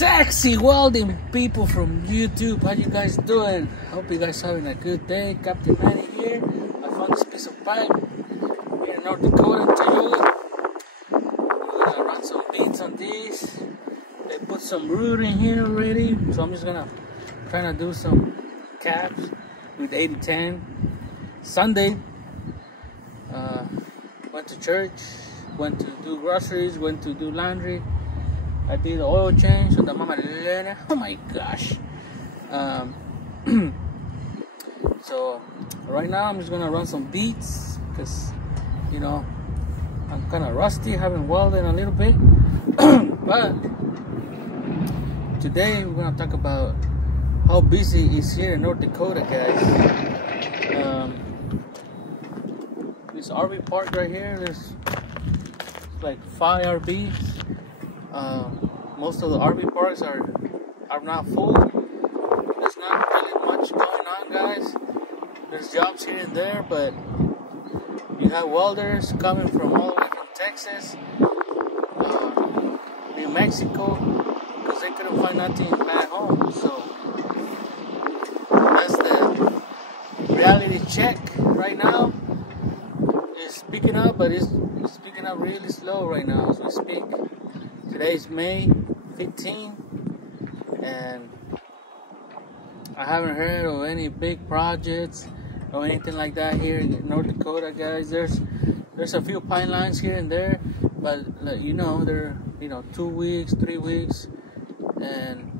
sexy welding people from YouTube. How you guys doing? Hope you guys having a good day. Captain Manny here. I found this piece of pipe here in North Dakota in Toyota. We're gonna run some beads on these. They put some root in here already, so I'm just gonna try to do some caps with 80-10. Sunday, went to church, went to do groceries, went to do laundry. I did the oil change on the Mama Lena. Oh my gosh. So right now I'm just gonna run some beads because, you know, I'm kind of rusty, haven't welded a little bit. But today we're gonna talk about how busy it is here in North Dakota, guys. This RV park right here, there's like 5 RVs. Most of the RV parks are not full. There's not really much going on, guys. There's jobs here and there, but you have welders coming from all the way from Texas, New Mexico, because they couldn't find nothing back home. So that's the reality check right now. It's picking up, but it's picking up really slow right now as we speak. Today's May 15, and I haven't heard of any big projects or anything like that here in North Dakota, guys. There's a few pipelines here and there, but you know, they're 2 weeks, 3 weeks, and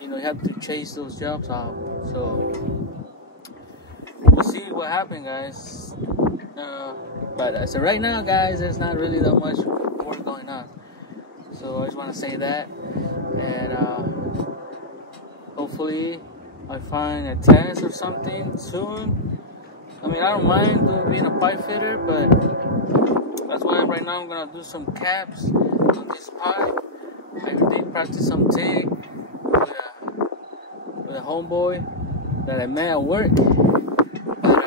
you have to chase those jobs out. So we'll see what happens, guys. But as of right now, guys, there's not really that much work going on. So I just want to say that, and hopefully I find a test or something soon. I mean, I don't mind being a pipe fitter, but that's why right now I'm gonna do some caps on this pipe. I did practice some TIG with a homeboy that I met at work. But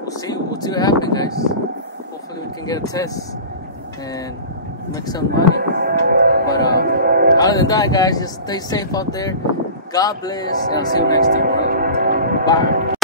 we'll see what happens, guys. Hopefully we can get a test and make some money. But other than that, guys, just stay safe out there. God bless, and I'll see you next time. All right? Bye.